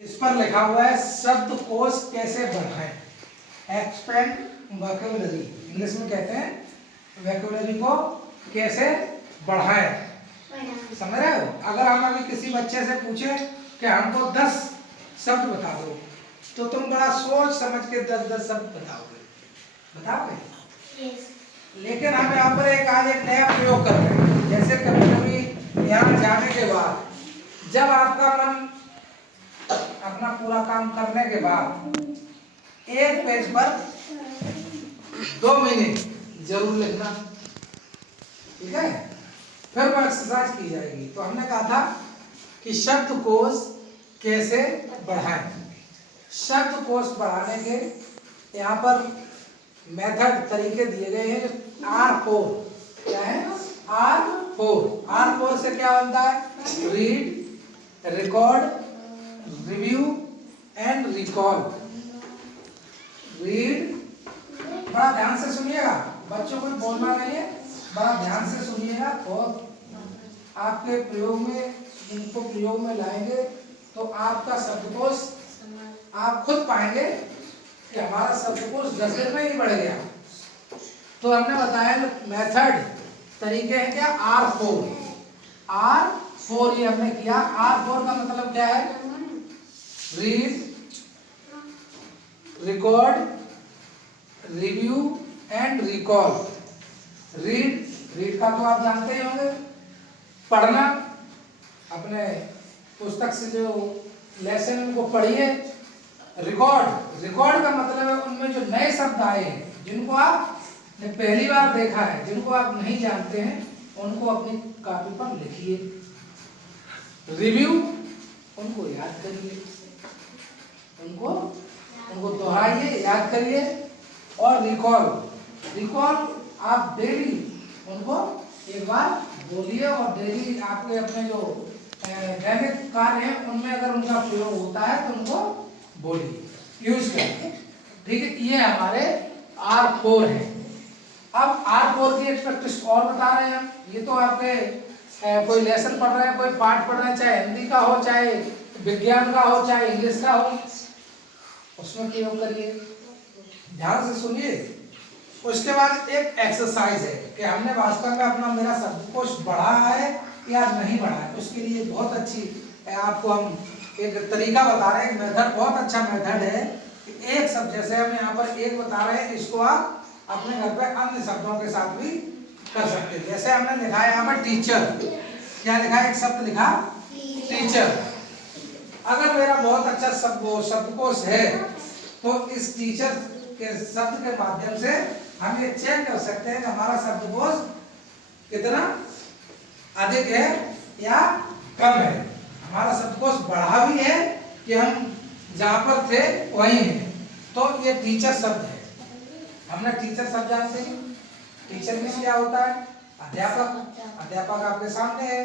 इस पर लिखा हुआ है शब्दकोश कैसे बढ़ाएं, एक्सपेंड वोकैबुलरी। इंग्लिश में कहते हैं वोकैबुलरी को कैसे बढ़ाएं। समझ रहे हो? अगर हम अभी किसी बच्चे से पूछे कि हमको 10 शब्द बता दो, तो तुम बड़ा सोच समझ के 10 शब्द बताओगे? yes. लेकिन हम यहाँ पर आज एक नया प्रयोग कर रहे हैं। जैसे कभी कभी यहाँ जाने के बाद जब आपका मन अपना पूरा काम करने के बाद एक पेज पर 2 मिनट जरूर लिखना, ठीक है? फिर वो एक्सरसाइज की जाएगी। तो हमने कहा था कि शब्दकोश कैसे बढ़ाएं। शब्दकोश बढ़ाने के यहाँ पर मेथड तरीके दिए गए हैं। R4 क्या है? R4 से क्या बनता है? Read, record, review and recall. Read, बड़ा ध्यान से सुनिएगा, बच्चों को बोलना नहीं है, बड़ा ध्यान से सुनिएगा। और आपके प्रयोग में, इनको प्रयोग में लाएंगे तो आपका शब्दकोश आप खुद पाएंगे कि हमारा शब्दकोश 10 दिन में ही बढ़ गया। तो हमने बताया मेथड तरीके हैं क्या? R4 ये हमने किया। R4 का मतलब क्या है? Read, record, review and recall. Read का तो आप जानते ही होंगे, पढ़ना, अपने पुस्तक से जो लेसन उनको पढ़िए। रिकॉर्ड का मतलब है उनमें जो नए शब्द आए हैं, जिनको आपने पहली बार देखा है, जिनको आप नहीं जानते हैं, उनको अपनी कॉपी पर लिखिए। रिव्यू, उनको याद करिए, उनको दोहराइए, याद करिए। और रिकॉल आप डेली उनको एक बार बोलिए, और डेली आपके अपने जो दैनिक कार्य हैं उनमें अगर उनका प्रयोग होता है तो उनको बोलिए, यूज करिए, ठीक है? ये हमारे R4 है। अब R4 की एक प्रैक्टिस और बता रहे हैं हम। ये तो आपके कोई लेसन पढ़ रहे हैं, कोई पाठ पढ़ रहे हैं, चाहे हिंदी का हो, चाहे विज्ञान का हो, चाहे इंग्लिश का हो, उसमें प्रयोग करिए, ध्यान से सुनिए। उसके बाद एक एक्सरसाइज है कि हमने वास्तव में अपना मेरा शब्दकोश बढ़ा है या नहीं बढ़ा है। उसके लिए बहुत अच्छी आपको हम एक तरीका बता रहे हैं, मेथड, बहुत अच्छा मेथड है कि एक शब्द, जैसे हम यहाँ पर एक बता रहे हैं, इसको आप अपने घर पे अन्य शब्दों के साथ भी कर सकते हैं। जैसे हमने लिखा है यहाँ पर टीचर, क्या लिखा है? एक शब्द लिखा टीचर। अगर मेरा बहुत अच्छा शब्दकोश है तो इस टीचर के शब्द के माध्यम से हम ये चेक कर सकते हैं कि हमारा शब्दकोश कितना अधिक है या कम है, हमारा शब्दकोश बढ़ा भी है कि हम जहां पर थे वहीं हैं। तो ये टीचर शब्द है। हमने टीचर शब्द जानते हैं। टीचर मीन्स क्या होता है? अध्यापक आपके सामने है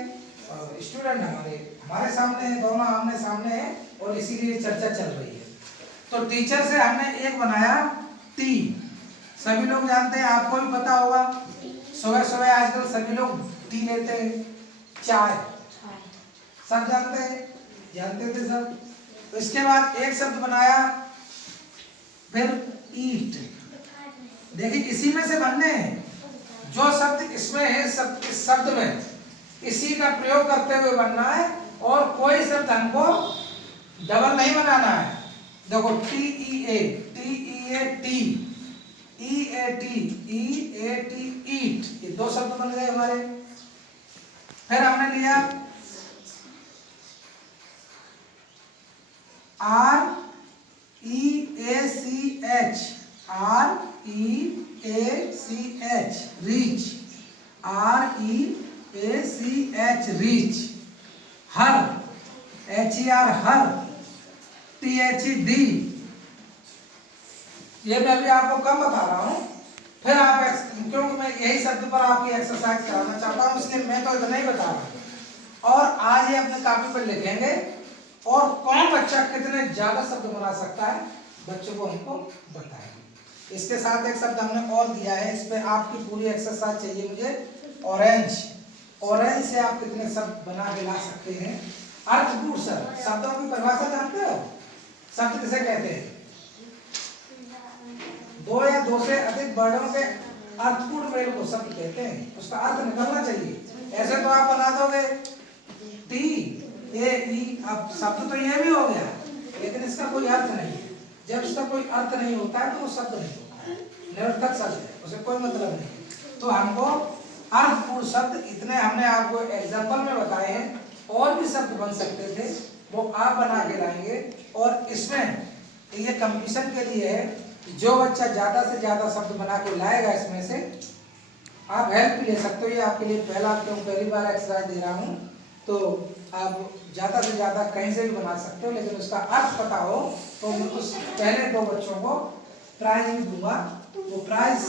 और स्टूडेंट हमारे सामने है, दोनों आमने सामने है, और इसीलिए चर्चा चल रही है। तो टीचर से हमने एक बनाया टी। सभी लोग जानते हैं, आपको भी पता होगा, सुबह सुबह आजकल सभी लोग टी लेते हैं, चाय, सब जानते थे सब। तो इसके बाद एक शब्द बनाया, फिर ईट। देखिए इसी में से बनने हैं, जो शब्द इसमें है, इस शब्द में इसी का प्रयोग करते हुए बनना है, और कोई शब्द हमको डबल नहीं बनाना है। देखो टीईएटी, ईट, ये 2 शब्द बन गए हमारे। फिर हमने लिया रीच, रीच, हर, हर, THED। ये मैं भी आपको कम बता रहा हूँ। फिर आप, क्योंकि मैं यही शब्द पर आपकी एक्सरसाइज कराना चाहता हूँ, इसलिए मैं तो इतना ही बता रहा हूँ। और आज ये अपने कॉपी पर लिखेंगे, और कौन बच्चा कितने ज्यादा शब्द बना सकता है, बच्चों को हमको बताएंगे। इसके साथ एक शब्द हमने और दिया है, इस पे आपकी पूरी एक्सरसाइज चाहिए मुझे। ऑरेंज से आप कितने शब्द बना के ला सकते हैं। अर्थपूर्ण शब्द, शब्दों की परिभाषा जानते हो? शब्द किसे कहते हैं? दो या दो से अधिक वर्णों के अर्थपूर्ण मेल को शब्द कहते हैं। उसका अर्थ निकलना चाहिए। ऐसे तो आप बना दोगे टी ए ई, अब शब्द तो ये भी हो गया, लेकिन इसका कोई अर्थ नहीं है। जब इसका कोई अर्थ नहीं होता है तो वो शब्द नहीं होता है, निरर्थक शब्द है, उसे कोई मतलब नहीं। तो हमको अर्थपूर्ण शब्द इतने हमने आपको एग्जाम्पल में बताए हैं, और भी शब्द बन सकते थे, वो आप बना के लाएंगे। और इसमें ये कंपटीशन के लिए है, जो बच्चा ज्यादा से ज्यादा शब्द बना के लाएगा इसमें से, आप हेल्प ले सकते हो। ये आपके लिए पहली बार एक्सरसाइज दे रहा हूँ, तो आप ज्यादा से ज्यादा कहीं से भी बना सकते हो, लेकिन उसका अर्थ पता हो तो मैं उस पहले दो बच्चों को प्राइज भी दूंगा। वो प्राइज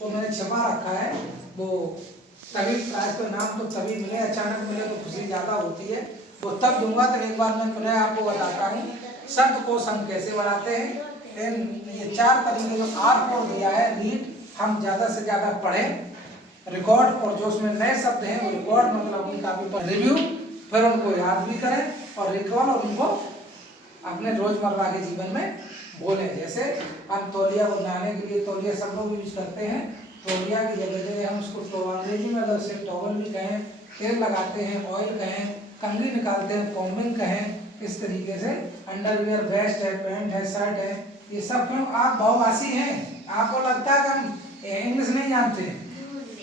को मैंने छपा रखा है, वो तभी प्राइज का नाम तो तभी मिले, अचानक मिले तो खुशी ज्यादा होती है, वो तब दूंगा। तो एक बार मैं पुनः आपको बताता हूँ शब्द कोश हम कैसे बनाते हैं। ये 4 तरीके जो आपको दिया है, रीड हम ज्यादा से ज्यादा पढ़ें, रिकॉर्ड और जो उसमें नए शब्द हैं वो रिकॉर्ड मतलब उनका भी रिव्यू, फिर उनको याद भी करें, और रिकॉल और उनको अपने रोजमर्रा के जीवन में बोलें। जैसे हम तौलिया बनाने के लिए तौलिया सब लोग यूज करते हैं, तौलिया की जगह हम उसको तो अंग्रेजी में अगर से टॉवल भी कहें, तेल लगाते हैं, ऑयल कहें, कंघी निकालते हैं, कॉम्बिंग कहें, इस तरीके से अंडरवियर, वेस्ट है, पैंट है, शर्ट है, ये सब क्यों? आप बहुभाषी हैं, आपको लगता है कि हम इंग्लिश नहीं जानते हैं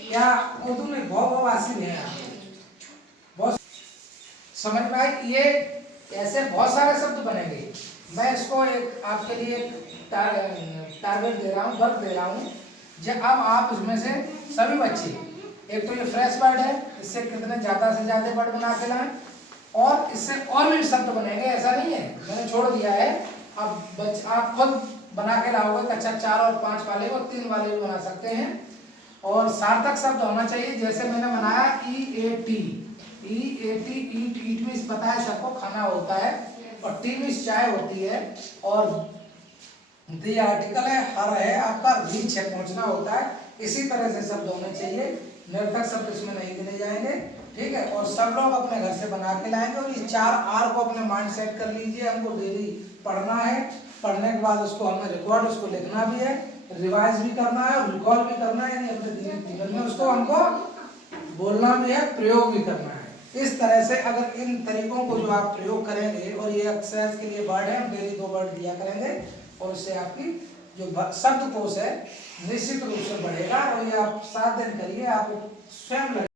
क्या? उर्दू में बहुभाषी हैं आप, बहुत समझ में आए? ये ऐसे बहुत सारे शब्द बनेंगे। मैं इसको एक आपके लिए टारगेट दे रहा हूँ, वर्क दे रहा हूँ। जब अब आप इसमें से सभी बच्चे, एक तो ये फ्रेश वर्ड है, इससे कितने ज्यादा से ज्यादा वर्ड बना के लाएं, और इससे और भी शब्द बनेंगे, ऐसा नहीं है मैंने छोड़ दिया है। अब आप खुद बना के लाओगे, कक्षा 4 और 5 वाले और 3 वाले भी बना सकते हैं। और सार्थक शब्द होना चाहिए, जैसे मैंने बनाया EAT, ईट, ईट मीन्स पता है सबको खाना होता है, और टी मीन्स चाय होती है, और दी आर्टिकल है, हर है आपका, रीच है पहुंचना होता है। इसी तरह से शब्द होने चाहिए, निरर्थक शब्द इसमें नहीं गिने जाएंगे, ठीक है? और सब लोग अपने घर से बना के लाएंगे, और ये 4 R को अपने माइंड सेट कर लीजिए। हमको डेली पढ़ना है, पढ़ने के बाद उसको हमें रिकॉर्ड, उसको लिखना भी है, रिवाइज भी करना है, और रिकॉल भी करना है, यानी अपने जीवन में उसको हमको बोलना भी है, प्रयोग भी करना है। इस तरह से अगर इन तरीकों को जो आप प्रयोग करेंगे, और ये एक्सरसाइज के लिए वर्ड है, हम डेली 2 वर्ड दिया करेंगे, और उससे आपकी जो शब्दकोश है निश्चित रूप से बढ़ेगा। और ये आप 7 दिन करिए, आपको स्वयं